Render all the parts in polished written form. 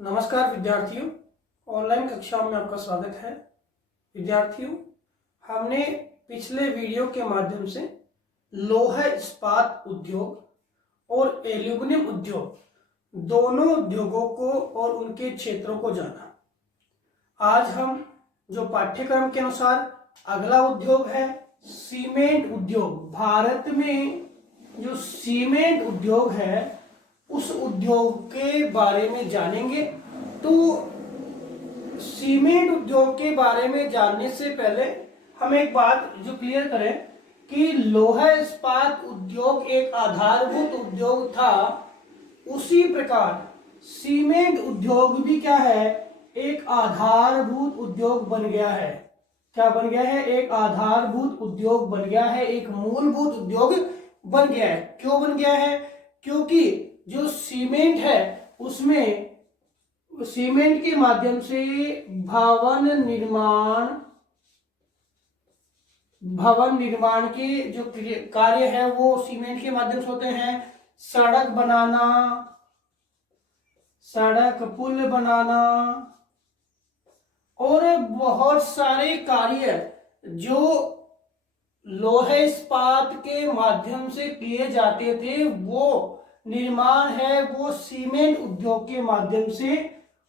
नमस्कार विद्यार्थियों, ऑनलाइन कक्षाओं में आपका स्वागत है। विद्यार्थियों, हमने पिछले वीडियो के माध्यम से लोहा इस्पात उद्योग और एल्यूमिनियम उद्योग दोनों उद्योगों को और उनके क्षेत्रों को जाना। आज हम जो पाठ्यक्रम के अनुसार अगला उद्योग है सीमेंट उद्योग। भारत में जो सीमेंट उद्योग है उस उद्योग के बारे में जानेंगे। तो सीमेंट उद्योग के बारे में जानने से पहले हम एक बात जो क्लियर करें कि लोहा इस्पात उद्योग एक आधारभूत उद्योग था, उसी प्रकार सीमेंट उद्योग भी क्या है, एक आधारभूत उद्योग बन गया है। क्या बन गया है? एक आधारभूत उद्योग बन गया है, एक मूलभूत उद्योग बन गया है। क्यों बन गया है? क्योंकि जो सीमेंट है उसमें सीमेंट के माध्यम से भवन निर्माण के जो कार्य है वो सीमेंट के माध्यम से होते हैं। सड़क बनाना, सड़क पुल बनाना और बहुत सारे कार्य जो लोहे इस्पात के माध्यम से किए जाते थे, वो निर्माण है वो सीमेंट उद्योग के माध्यम से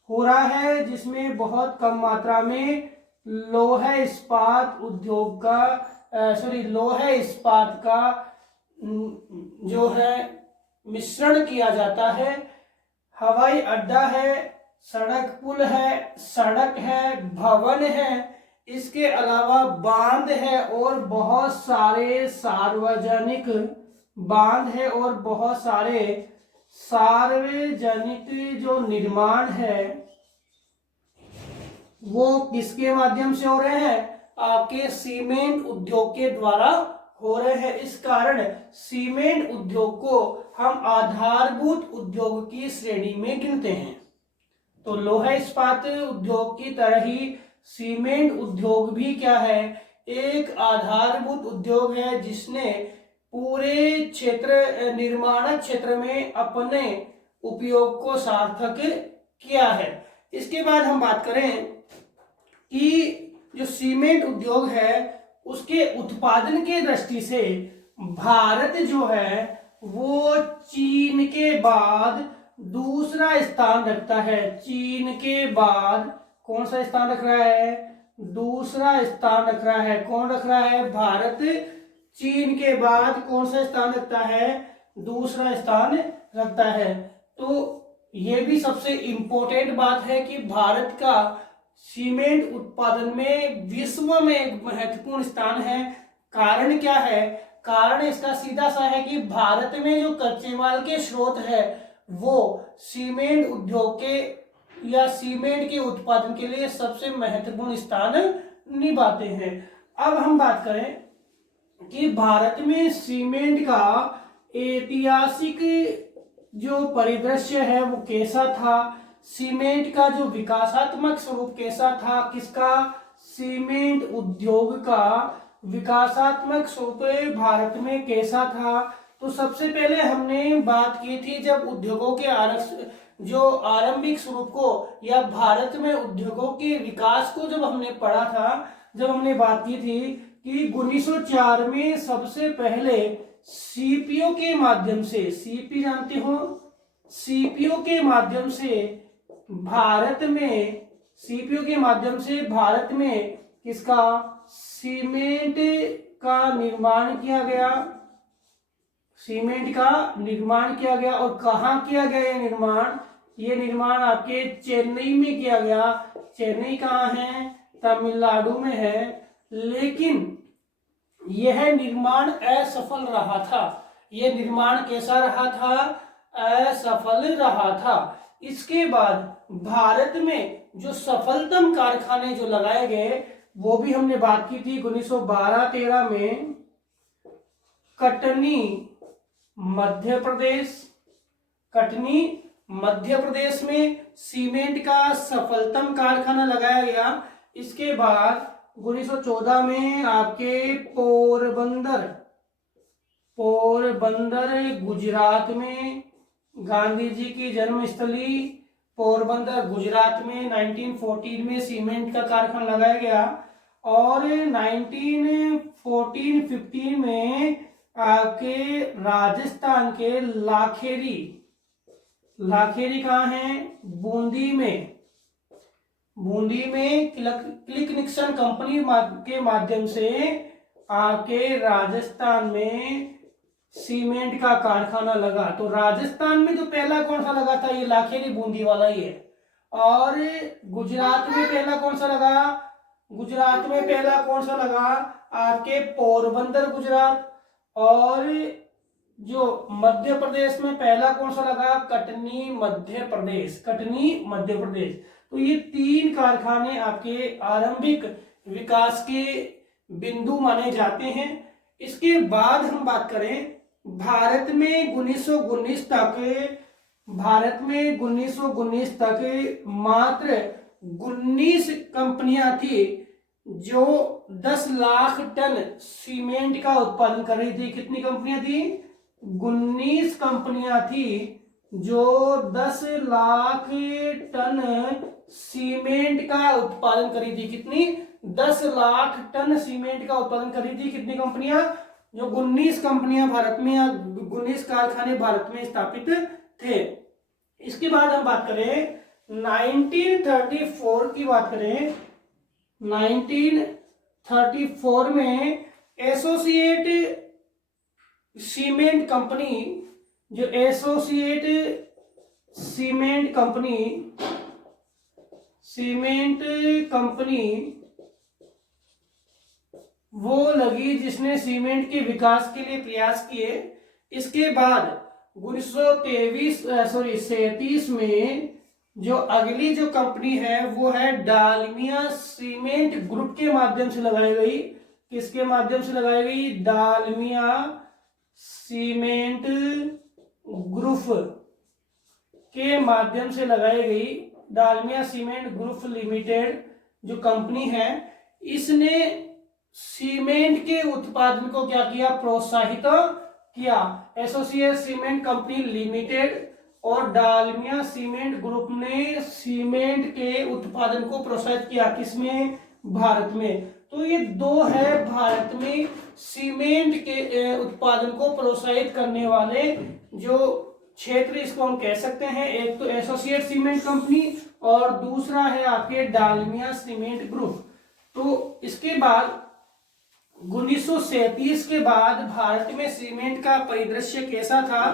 हो रहा है, जिसमें बहुत कम मात्रा में लोहे इस्पात उद्योग का लोहे इस्पात का जो है मिश्रण किया जाता है। हवाई अड्डा है, सड़क पुल है, सड़क है, भवन है, इसके अलावा बांध है और बहुत सारे सार्वजनिक बांध है और बहुत सारे सार्वजनिक जो निर्माण है वो किसके माध्यम से हो रहे हैं? आपके सीमेंट उद्योग के द्वारा हो रहे हैं। इस कारण सीमेंट उद्योग को हम आधारभूत उद्योग की श्रेणी में गिनते हैं। तो लोहा इस्पात उद्योग की तरह ही सीमेंट उद्योग भी क्या है? एक आधारभूत उद्योग है, जिसने पूरे क्षेत्र निर्माण क्षेत्र में अपने उपयोग को सार्थक किया है। इसके बाद हम बात करें कि जो सीमेंट उद्योग है उसके उत्पादन के दृष्टि से भारत जो है वो चीन के बाद दूसरा स्थान रखता है। चीन के बाद कौन सा स्थान रख रहा है? दूसरा स्थान रख रहा है। कौन रख रहा है? भारत चीन के बाद कौन सा स्थान रखता है? दूसरा स्थान रखता है। तो ये भी सबसे इंपॉर्टेंट बात है कि भारत का सीमेंट उत्पादन में विश्व में एक महत्वपूर्ण स्थान है। कारण क्या है? कारण इसका सीधा सा है कि भारत में जो कच्चे माल के स्रोत है वो सीमेंट उद्योग के या सीमेंट के उत्पादन के लिए सबसे महत्वपूर्ण स्थान निभाते हैं। अब हम बात करें कि भारत में सीमेंट का ऐतिहासिक जो परिदृश्य है वो कैसा था, सीमेंट का जो विकासात्मक स्वरूप कैसा था, किसका? सीमेंट उद्योग का विकासात्मक स्वरूप भारत में कैसा था। तो सबसे पहले हमने बात की थी जब उद्योगों के जो आरंभिक स्वरूप को या भारत में उद्योगों के विकास को जब हमने पढ़ा था, जब हमने बात की थी कि 1904 में सबसे पहले सीपीओ के माध्यम से, सीपी जानते हो, सीपीओ के माध्यम से भारत में, सीपीओ के माध्यम से भारत में किसका? सीमेंट का निर्माण किया गया। सीमेंट का निर्माण किया गया और कहाँ किया गया ये निर्माण? ये निर्माण आपके चेन्नई में किया गया। चेन्नई कहाँ है? तमिलनाडु में है। लेकिन यह निर्माण असफल रहा था। यह निर्माण कैसा रहा था? असफल रहा था। इसके बाद भारत में जो सफलतम कारखाने जो लगाए गए वो भी हमने बात की थी 1912-13 में। कटनी मध्य प्रदेश में सीमेंट का सफलतम कारखाना लगाया गया। इसके बाद 1914 में आपके पोरबंदर गुजरात में गांधी जी की जन्मस्थली पोरबंदर गुजरात में 1914 में सीमेंट का कारखाना लगाया गया और 1914-15 में आपके राजस्थान के लाखेरी, लाखेरी कहाँ है, बूंदी में, बूंदी में क्लिक निक्सन कंपनी के माध्यम से आपके राजस्थान में सीमेंट का कारखाना लगा। तो राजस्थान में जो पहला कौन सा लगा था, ये लाखेरी बूंदी वाला ही है। और गुजरात में पहला कौन सा लगा, गुजरात में पहला कौन सा लगा, आपके पोरबंदर गुजरात। और जो मध्य प्रदेश में पहला कौन सा लगा, कटनी मध्य प्रदेश, कटनी मध्य प्रदेश। तो ये 3 कारखाने आपके आरंभिक विकास के बिंदु माने जाते हैं। इसके बाद हम बात करें भारत में 1919 तक, भारत में 1919 तक मात्र 19 कंपनियां थी जो 10 लाख टन सीमेंट का उत्पादन कर रही थी। कितनी कंपनियां थी, 19 कंपनियां थी जो 10 लाख टन सीमेंट का उत्पादन करी थी। कितनी, 10 लाख टन सीमेंट का उत्पादन करी थी। कितनी कंपनियां, जो 19 कंपनियां भारत में या 19 कारखाने भारत में स्थापित थे। इसके बाद हम बात करें 1934 की बात करें, 1934 में एसोसिएट सीमेंट कंपनी, जो associate cement company, cement company वो लगी जिसने सीमेंट के विकास के लिए प्रयास किए। इसके बाद 1937 में जो अगली जो कंपनी है वो है डालमिया सीमेंट ग्रुप के माध्यम से लगाई गई। किसके माध्यम से लगाई गई, डालमिया सीमेंट ग्रुप के माध्यम से लगाई गई। डालमिया सीमेंट ग्रुप लिमिटेड जो कंपनी है, इसने सीमेंट के उत्पादन को क्या किया, प्रोत्साहित किया। एसोसिएट सीमेंट कंपनी लिमिटेड और डालमिया सीमेंट ग्रुप ने सीमेंट के उत्पादन को प्रोत्साहित किया। किसमें, भारत में। तो ये 2 है भारत में सीमेंट के उत्पादन को प्रोत्साहित करने वाले जो क्षेत्र, इसको हम कह सकते हैं। एक तो एसोसिएट सीमेंट कंपनी और दूसरा है आपके डालमिया सीमेंट ग्रुप। तो इसके बाद 1937 के बाद भारत में सीमेंट का परिदृश्य कैसा था,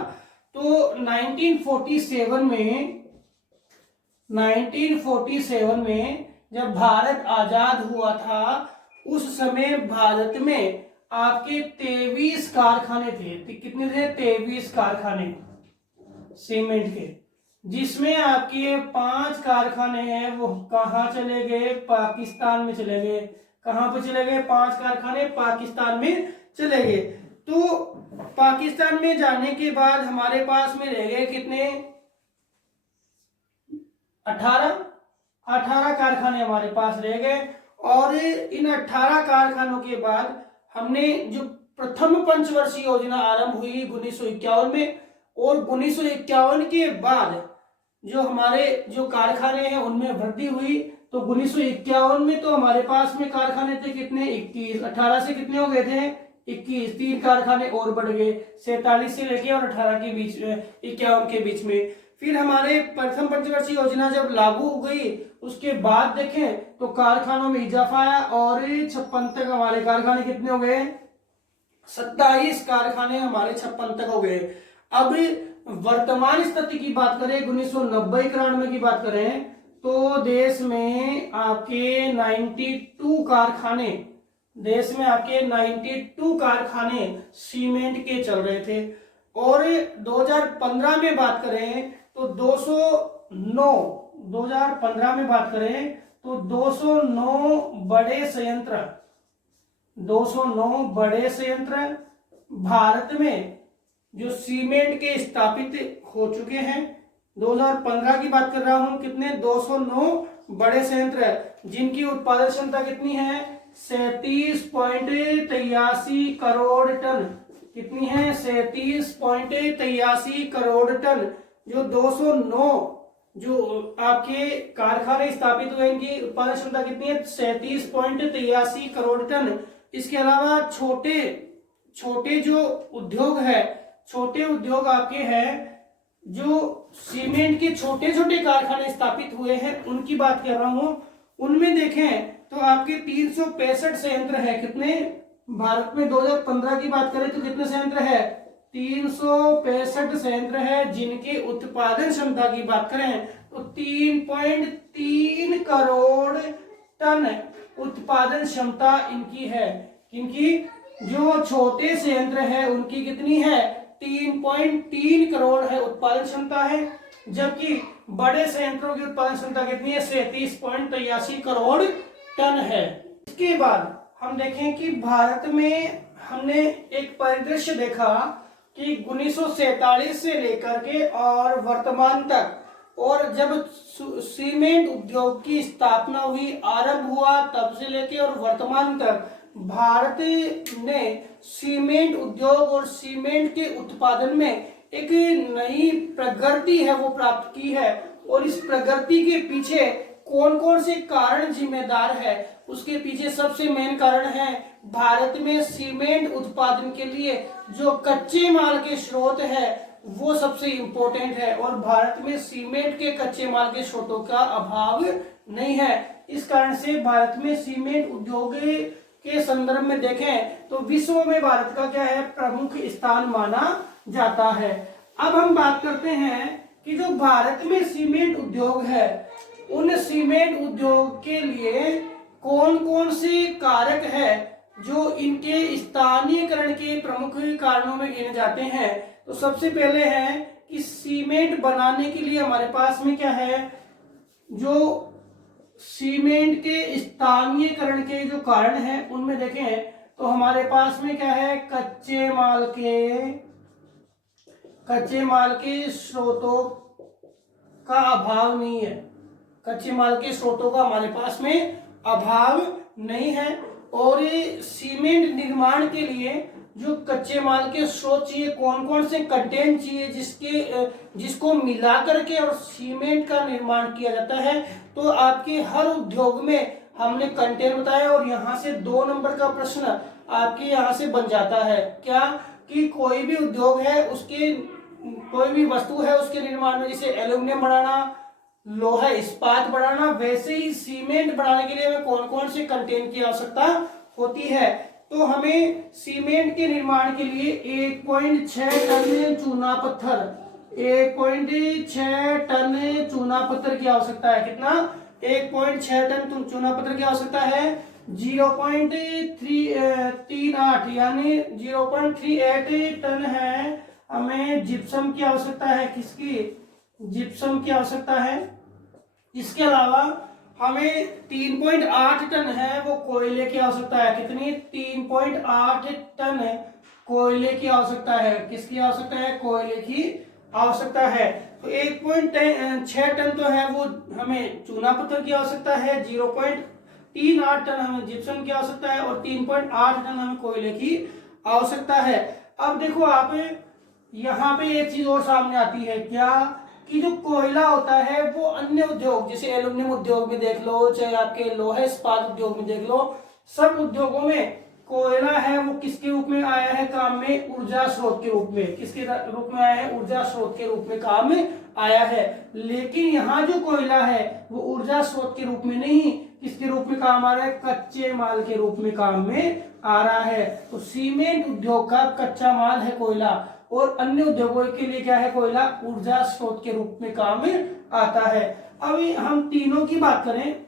तो 1947 में जब भारत आजाद हुआ था उस समय भारत में आपके 23 कारखाने थे। कितने थे, 23 कारखाने सीमेंट के, जिसमें आपके 5 कारखाने हैं वो कहाँ चले गए, पाकिस्तान में चले गए। कहां पे चले गए, 5 कारखाने पाकिस्तान में चले गए। तो पाकिस्तान में जाने के बाद हमारे पास में रह गए कितने, 18 कारखाने हमारे पास रह गए। और इन 18 कारखानों के बाद हमने जो प्रथम पंचवर्षीय योजना आरंभ हुई 1951 में, और 1951 के बाद जो हमारे जो कारखाने हैं उनमें वृद्धि हुई। तो 1951 में तो हमारे पास में कारखाने थे कितने, 21। 18 से कितने हो गए थे, 21। 3 कारखाने और बढ़ गए, 47 से लेके और 18 के बीच, 51 के बीच में। फिर हमारे प्रथम पंचवर्षीय योजना जब लागू हो गई उसके बाद देखें तो कारखानों में इजाफा आया और 56 तक हमारे कारखाने कितने हो गए, 27 कारखाने हमारे 56 तक हो गए। अब वर्तमान स्थिति की बात करें, 1990-91 की बात करें तो देश में आपके 92 कारखाने, देश में आपके 92 कारखाने सीमेंट के चल रहे थे। और 2015 में बात करें तो 209, 2015 में बात करें तो 209 बड़े संयंत्र, 209 बड़े संयंत्र भारत में जो सीमेंट के स्थापित हो चुके हैं। 2015 की बात कर रहा हूं, कितने, 209 बड़े संयंत्र जिनकी उत्पादन क्षमता कितनी है, 37.83 करोड़ टन। कितनी है, 37.83 करोड़ टन। जो जो आपके कारखाने स्थापित हुए इनकी उत्पादन क्षमता कितनी है? 37.83 करोड़ टन। इसके अलावा छोटे छोटे जो उद्योग है, छोटे उद्योग आपके हैं, जो सीमेंट के छोटे छोटे कारखाने स्थापित हुए हैं उनकी बात कर रहा हूं। उनमें देखें तो आपके 365 संयंत्र है। कितने? भारत में 2015 की बात करें तो कितने संयंत्र है? 365 संयंत्र है, जिनके उत्पादन क्षमता की बात करें तो 3.3 करोड़ टन उत्पादन क्षमता इनकी है। किनकी? जो छोटे संयंत्र है उनकी कितनी है? 3.3 करोड़ है उत्पादन क्षमता है, जबकि बड़े संयंत्रों की उत्पादन क्षमता कितनी है? 37.83 करोड़ टन है। इसके बाद हम देखें कि भारत में हमने एक परिदृश्य देखा कि 1947 से लेकर के और वर्तमान तक, और जब सीमेंट उद्योग की स्थापना हुई, आरंभ हुआ, तब से लेकर और वर्तमान तक भारत ने सीमेंट उद्योग और सीमेंट के उत्पादन में एक नई प्रगति है वो प्राप्त की है। और इस प्रगति के पीछे कौन कौन से कारण जिम्मेदार है? उसके पीछे सबसे मेन कारण है भारत में सीमेंट उत्पादन के लिए जो कच्चे माल के स्रोत है वो सबसे इंपॉर्टेंट है, और भारत में सीमेंट के कच्चे माल के स्रोतों का अभाव नहीं है। इस कारण से भारत में सीमेंट उद्योग के संदर्भ में देखें तो विश्व में भारत का क्या है? प्रमुख स्थान माना जाता है। अब हम बात करते हैं कि जो भारत में सीमेंट उद्योग है, उन सीमेंट उद्योग के लिए कौन कौन से कारक है जो इनके स्थानीयकरण के प्रमुख कारणों में गिने जाते हैं। तो सबसे पहले है कि सीमेंट बनाने के लिए हमारे पास में क्या है? जो सीमेंट के स्थानीयकरण के जो कारण हैं उनमें देखें तो हमारे पास में क्या है? कच्चे माल के स्रोतों का अभाव नहीं है। कच्चे माल के स्रोतों का हमारे पास में अभाव नहीं है, और ये सीमेंट निर्माण के लिए जो कच्चे माल के स्रोत चाहिए, कौन कौन से कंटेंट चाहिए जिसको मिला करके और सीमेंट का निर्माण किया जाता है। तो आपके हर उद्योग में हमने कंटेंट बताया, और यहाँ से 2 नंबर का प्रश्न आपके यहाँ से बन जाता है। क्या? कि कोई भी उद्योग है, उसके कोई भी वस्तु है उसके निर्माण में, जैसे एल्यूमिनियम बनाना, लोहा इस्पात बनाना, वैसे ही सीमेंट बनाने के लिए हमें कौन कौन से कंटेंट की आवश्यकता होती है। तो हमें सीमेंट के निर्माण के लिए 1.6 टन चूना पत्थर, 1.6 टन चूना पत्थर की आवश्यकता है। कितना? 1.6 टन चूना पत्थर की आवश्यकता है। 0.338 यानी 0.38 टन है हमें जिप्सम की आवश्यकता है। किसकी? जिप्सम की आवश्यकता है। इसके अलावा हमें 3.8 टन है वो कोयले की आवश्यकता है। कितनी? 3.8 टन कोयले की आवश्यकता है। किसकी आवश्यकता है? कोयले की आवश्यकता है। तो 1.6 टन तो है वो हमें चूना पत्थर की आवश्यकता है, 0.38 टन हमें जिप्सम की आवश्यकता है, और 3.8 टन हमें कोयले की आवश्यकता है। अब देखो आप, यहाँ पे एक चीज और सामने आती है। क्या? कि जो कोयला होता है वो अन्य उद्योग, जैसे एल्यूमिनियम उद्योग में देख लो, चाहे आपके लोहा इस्पात उद्योग में देख लो, सब उद्योगों में कोयला है वो किसके रूप में आया है काम में? ऊर्जा स्रोत के रूप में। किसके रूप में आया है? ऊर्जा स्रोत के रूप में काम में आया है। लेकिन यहाँ जो कोयला है वो ऊर्जा स्रोत के रूप में नहीं, किसके रूप में काम आ रहा है? कच्चे माल के रूप में काम में आ रहा है। तो सीमेंट उद्योग का कच्चा माल है कोयला, और अन्य उद्योगों के लिए क्या है? कोयला ऊर्जा स्रोत के रूप में काम में आता है। अब हम तीनों की बात करें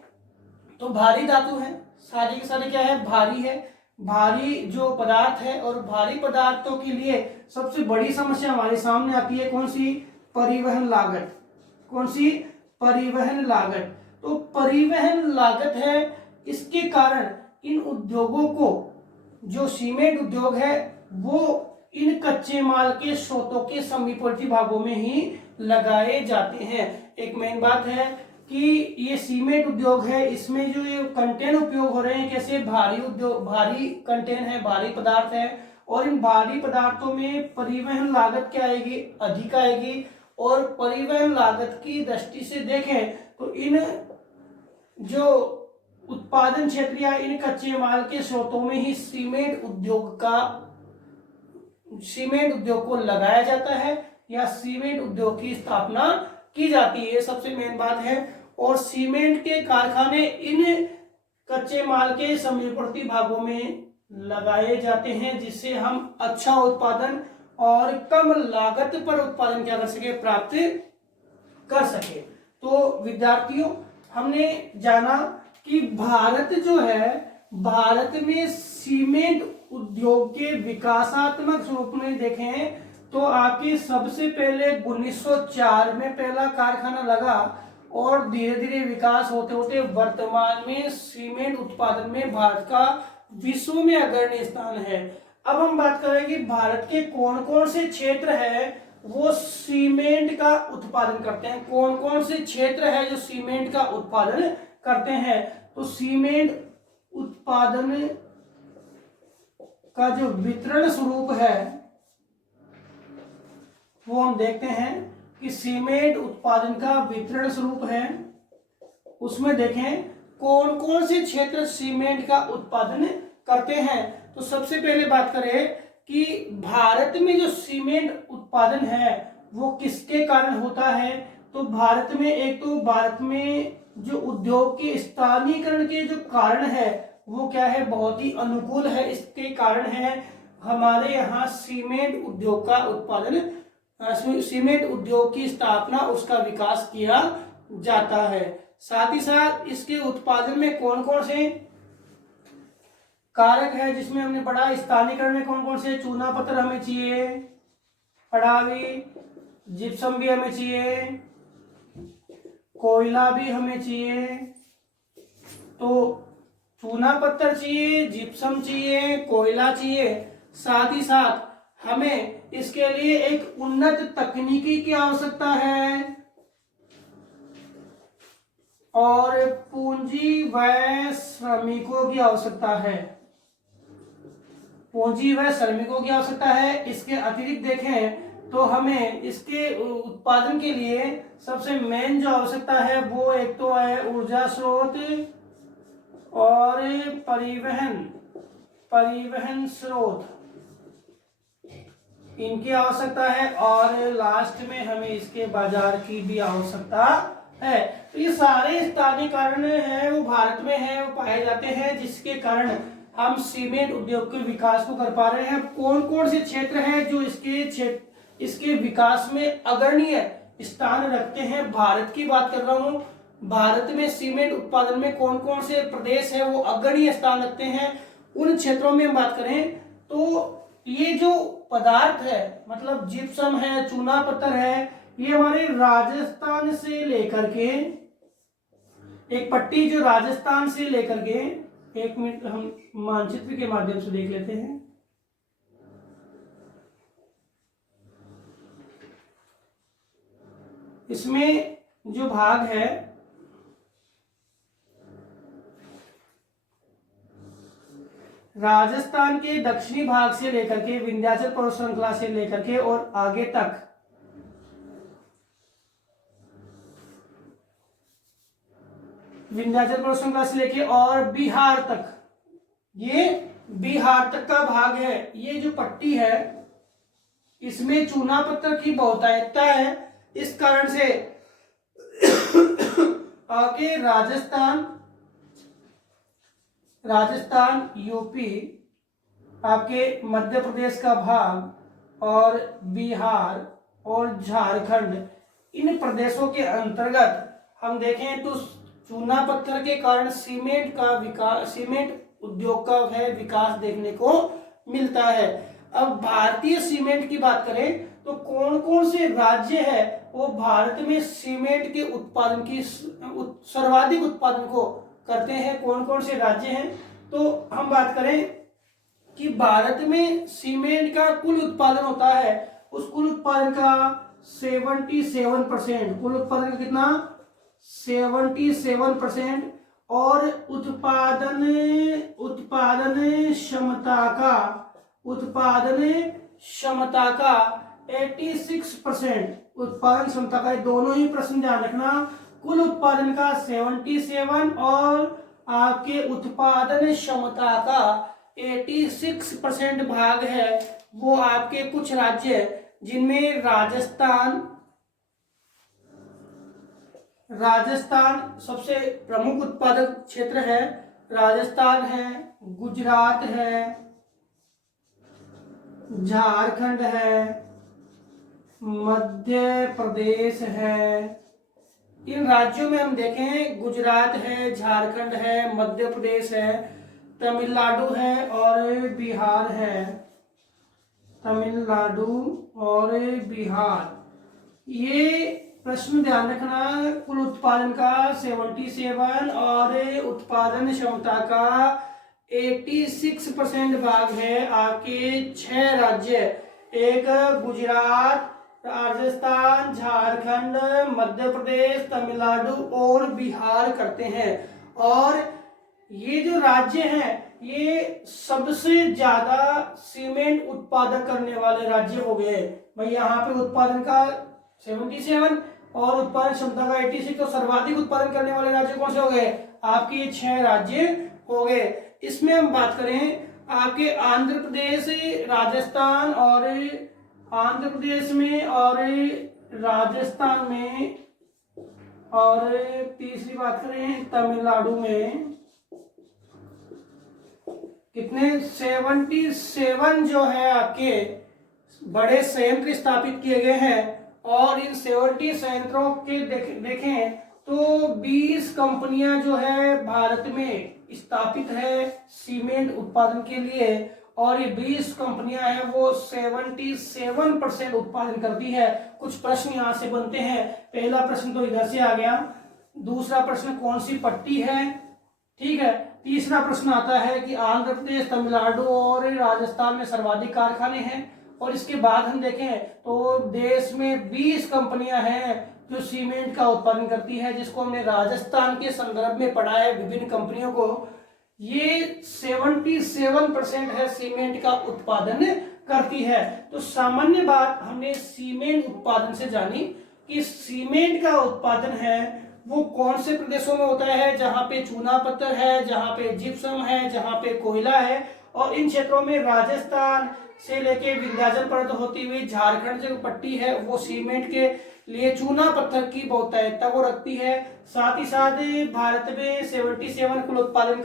तो भारी धातु है, सारी के सारे क्या है? भारी है। भारी जो पदार्थ है, और भारी पदार्थों के लिए सबसे बड़ी समस्या हमारे सामने आती है कौन सी? परिवहन लागत। कौन सी? परिवहन लागत। तो परिवहन लागत है, इसके कारण इन उद्योगों को, जो सीमेंट उद्योग है वो इन कच्चे माल के स्रोतों के समीपवर्ती भागों में ही लगाए जाते हैं। एक मेन बात है कि ये सीमेंट उद्योग है, इसमें जो ये कंटेन उपयोग हो रहे हैं, कैसे? भारी उद्योग, भारी कंटेन है, भारी पदार्थ है, और इन भारी पदार्थों में परिवहन लागत क्या आएगी? अधिक आएगी। और परिवहन लागत की दृष्टि से देखें तो इन जो उत्पादन क्षेत्र या इन कच्चे माल के स्रोतों में ही सीमेंट उद्योग को लगाया जाता है या सीमेंट उद्योग की स्थापना की जाती है, सबसे मेन बात है। और सीमेंट के कारखाने इन कच्चे माल के समीपवर्ती भागों में लगाए जाते हैं जिससे हम अच्छा उत्पादन और कम लागत पर उत्पादन क्या कर सके, प्राप्त कर सके। तो विद्यार्थियों, हमने जाना कि भारत जो है, भारत में सीमेंट उद्योग के विकासात्मक स्वरूप में देखें तो आपकी सबसे पहले 1904 में पहला कारखाना लगा और धीरे धीरे विकास होते होते वर्तमान में सीमेंट उत्पादन में भारत का विश्व में अग्रणी स्थान है। अब हम बात करें कि भारत के कौन कौन से क्षेत्र है वो सीमेंट का उत्पादन करते हैं, कौन कौन से क्षेत्र है जो सीमेंट का उत्पादन करते हैं। तो सीमेंट उत्पादन का जो वितरण स्वरूप है वो हम देखते हैं कि सीमेंट उत्पादन का वितरण स्वरूप है, उसमें देखें कौन कौन से क्षेत्र सीमेंट का उत्पादन करते हैं। तो सबसे पहले बात करें कि भारत में जो सीमेंट उत्पादन है वो किसके कारण होता है। तो भारत में एक तो भारत में जो उद्योग के स्थानीयकरण के जो कारण है वो क्या है, बहुत ही अनुकूल है। इसके कारण है हमारे यहाँ सीमेंट उद्योग का उत्पादन, सीमेंट उद्योग की स्थापना, उसका विकास किया जाता है। साथ ही साथ इसके उत्पादन में कौन कौन से कारक है जिसमें हमने पढ़ा, स्थानीयकरण में कौन कौन से, चूना पत्थर हमें चाहिए, पड़ावी, जिप्सम भी हमें चाहिए, कोयला भी हमें चाहिए। तो चूना पत्थर चाहिए, जिप्सम चाहिए, कोयला चाहिए, साथ ही साथ हमें इसके लिए एक उन्नत तकनीकी की आवश्यकता है और पूंजी व श्रमिकों की आवश्यकता है, पूंजी व श्रमिकों की आवश्यकता है। इसके अतिरिक्त देखें तो हमें इसके उत्पादन के लिए सबसे मेन जो आवश्यकता है वो एक तो है ऊर्जा स्रोत और परिवहन स्रोत, इनकी आवश्यकता है और लास्ट में हमें इसके बाजार की भी आवश्यकता है। तो ये सारे स्थानीय कारण हैं वो भारत में है, वो पाए जाते हैं जिसके कारण हम सीमेंट उद्योग के विकास को कर पा रहे हैं। कौन कौन से क्षेत्र हैं जो इसके विकास में अग्रणीय स्थान रखते हैं, भारत की बात कर रहा हूं। भारत में सीमेंट उत्पादन में कौन कौन से प्रदेश है वो अग्रणीय स्थान रखते हैं, उन क्षेत्रों में हम बात करें तो ये जो पदार्थ है मतलब जिप्सम है, चूना पत्थर है, ये हमारे राजस्थान से लेकर के एक पट्टी जो राजस्थान से लेकर के, एक मिनट हम मानचित्र के माध्यम से देख लेते हैं। इसमें जो भाग है राजस्थान के दक्षिणी भाग से लेकर के विंध्याचल पर्वत श्रृंखला से लेकर के और आगे तक विंध्याचल पर्वत श्रृंखला से लेके और बिहार तक, ये बिहार तक का भाग है। ये जो पट्टी है इसमें चूना पत्थर की बहुतायतता है, इस कारण से आगे राजस्थान, यूपी, आपके मध्य प्रदेश का भाग और बिहार और झारखंड, इन प्रदेशों के अंतर्गत हम देखें तो चूना पत्थर के कारण सीमेंट उद्योग का है विकास देखने को मिलता है। अब भारतीय सीमेंट की बात करें तो कौन कौन से राज्य है वो भारत में सीमेंट के उत्पादन की सर्वाधिक उत्पादन को करते हैं, कौन कौन से राज्य हैं। तो हम बात करें कि भारत में सीमेंट का कुल उत्पादन होता है, उस कुल उत्पादन का 77%, कुल उत्पादन का कितना 77%, और उत्पादन क्षमता का 86% उत्पादन क्षमता का, दोनों ही प्रश्न ध्यान रखना। कुल उत्पादन का 77 और आपके उत्पादन क्षमता का 86% भाग है वो आपके कुछ राज्य, जिनमें राजस्थान सबसे प्रमुख उत्पादक क्षेत्र है। राजस्थान है, गुजरात है, झारखंड है, मध्य प्रदेश है। इन राज्यों में हम देखें, गुजरात है, झारखंड है, मध्य प्रदेश है, तमिलनाडु है और बिहार है। तमिलनाडु और बिहार, ये प्रश्न ध्यान रखना। कुल उत्पादन का 77 और उत्पादन क्षमता का 86% भाग है आपके 6 राज्य, एक गुजरात, राजस्थान, झारखंड, मध्य प्रदेश, तमिलनाडु और बिहार करते हैं। और ये जो राज्य हैं ये सबसे ज्यादा सीमेंट उत्पादक करने वाले राज्य हो गए भाई। यहाँ पे उत्पादन का 77 और उत्पादन क्षमता का 86, तो सर्वाधिक उत्पादन करने वाले राज्य कौन से हो गए? आपके 6 राज्य हो गए। इसमें हम बात करें आपके आंध्र प्रदेश, राजस्थान और आंध्र प्रदेश में और राजस्थान में, और तीसरी बात करें तमिलनाडु में, कितने 77 जो है आपके बड़े संयंत्र स्थापित किए गए हैं। और इन 70 संयंत्रों के देखें तो 20 कंपनियां जो है भारत में स्थापित है सीमेंट उत्पादन के लिए, और ये 20 कंपनियां हैं वो 77% उत्पादन करती है। कुछ प्रश्न यहाँ से बनते हैं। पहला प्रश्न तो इधर से आ गया, दूसरा प्रश्न कौन सी पट्टी है, ठीक है। तीसरा प्रश्न आता है कि आंध्र प्रदेश, तमिलनाडु और राजस्थान में सर्वाधिक कारखाने हैं। और इसके बाद हम देखें तो देश में 20 कंपनियां हैं जो सीमेंट का उत्पादन करती है, जिसको हमने राजस्थान के संदर्भ में पढ़ा है विभिन्न कंपनियों को। ये 77% है सीमेंट का उत्पादन करती है। तो सामान्य बात हमने सीमेंट उत्पादन से जानी कि सीमेंट का उत्पादन है वो कौन से प्रदेशों में होता है, जहां पे चूना पत्थर है, जहां पे जिप्सम है, जहां पे कोयला है। और इन क्षेत्रों में राजस्थान से लेके विंध्याचल पर्वत होती हुई झारखंड जो पट्टी है वो सीमेंट के लिए चूना पत्थर की बहुतायतता को रखती है। साथ ही साथ भारत में 77 कुल उत्पादन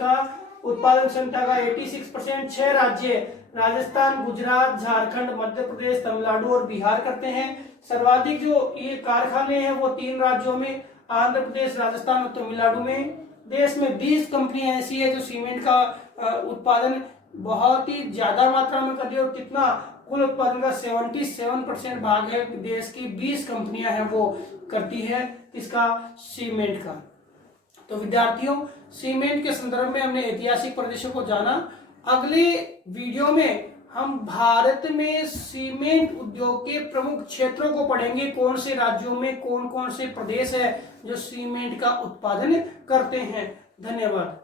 क्षमता का 86% 6 राज्य राजस्थान, गुजरात, झारखंड, मध्य प्रदेश, तमिलनाडु और बिहार करते हैं। सर्वाधिक जो ये कारखाने हैं वो 3 राज्यों में, आंध्र प्रदेश, राजस्थान और तमिलनाडु में। देश में 20 कंपनियां ऐसी है जो सीमेंट का उत्पादन बहुत ही ज्यादा मात्रा में करती है। और कितना कुल उत्पादन का 77% भाग है देश की 20 कंपनियां हैं वो करती है इसका, सीमेंट का। तो विद्यार्थियों, सीमेंट के संदर्भ में हमने ऐतिहासिक प्रदेशों को जाना। अगले वीडियो में हम भारत में सीमेंट उद्योग के प्रमुख क्षेत्रों को पढ़ेंगे। कौन से राज्यों में कौन कौन से प्रदेश है जो सीमेंट का उत्पादन करते हैं। धन्यवाद।